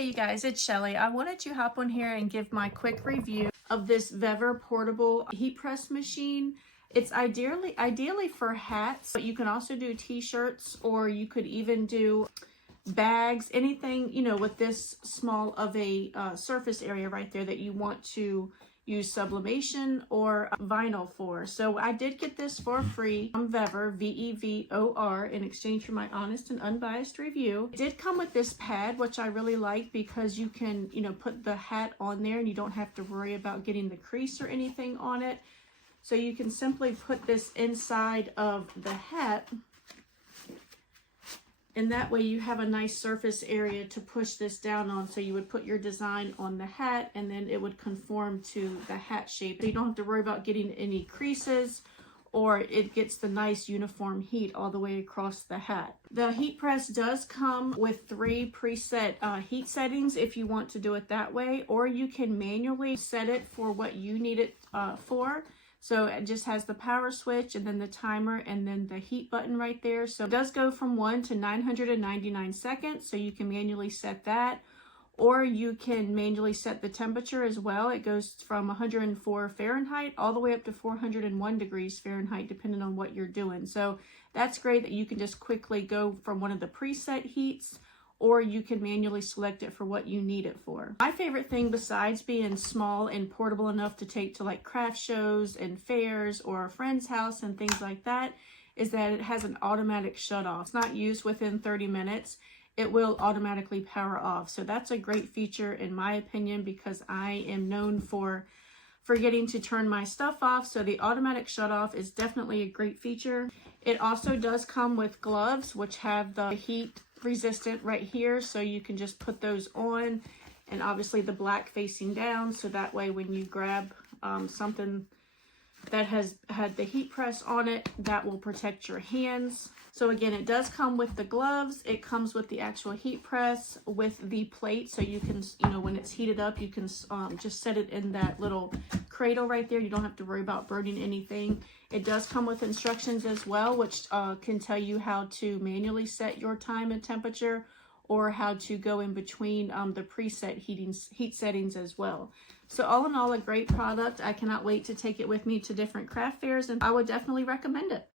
Hey you guys, it's Shelly. I wanted to hop on here and give my quick review of this Vever portable heat press machine. It's ideally for hats, but you can also do t-shirts, or you could even do bags, anything, you know, with this small of a surface area right there that you want to use sublimation or vinyl for. So I did get this for free from Vever, V-E-V-O-R, in exchange for my honest and unbiased review. It did come with this pad, which I really like because you can, you know, put the hat on there and you don't have to worry about getting the crease or anything on it. So you can simply put this inside of the hat, and that way you have a nice surface area to push this down on. So you would put your design on the hat and then it would conform to the hat shape. You don't have to worry about getting any creases, or it gets the nice uniform heat all the way across the hat. The heat press does come with 3 preset heat settings if you want to do it that way, or you can manually set it for what you need it for. So it just has the power switch and then the timer and then the heat button right there. So it does go from 1 to 999 seconds. So you can manually set that, or you can manually set the temperature as well. It goes from 104 Fahrenheit all the way up to 401 degrees Fahrenheit, depending on what you're doing. So that's great that you can just quickly go from one of the preset heats, or you can manually select it for what you need it for. My favorite thing, besides being small and portable enough to take to like craft shows and fairs or a friend's house and things like that, is that it has an automatic shut off. It's not used within 30 minutes. It will automatically power off. So that's a great feature in my opinion, because I am known for forgetting to turn my stuff off. So the automatic shut off is definitely a great feature. It also does come with gloves, which have the heat resistant right here, so you can just put those on, and obviously the black facing down, so that way when you grab something that has had the heat press on it, that will protect your hands. So again, it does come with the gloves. It comes with the actual heat press with the plate, so you can, you know, when it's heated up, you can just set it in that little cradle right there. You don't have to worry about burning anything. It does come with instructions as well, which can tell you how to manually set your time and temperature, or how to go in between the preset heat settings as well. So all in all, a great product. I cannot wait to take it with me to different craft fairs, and I would definitely recommend it.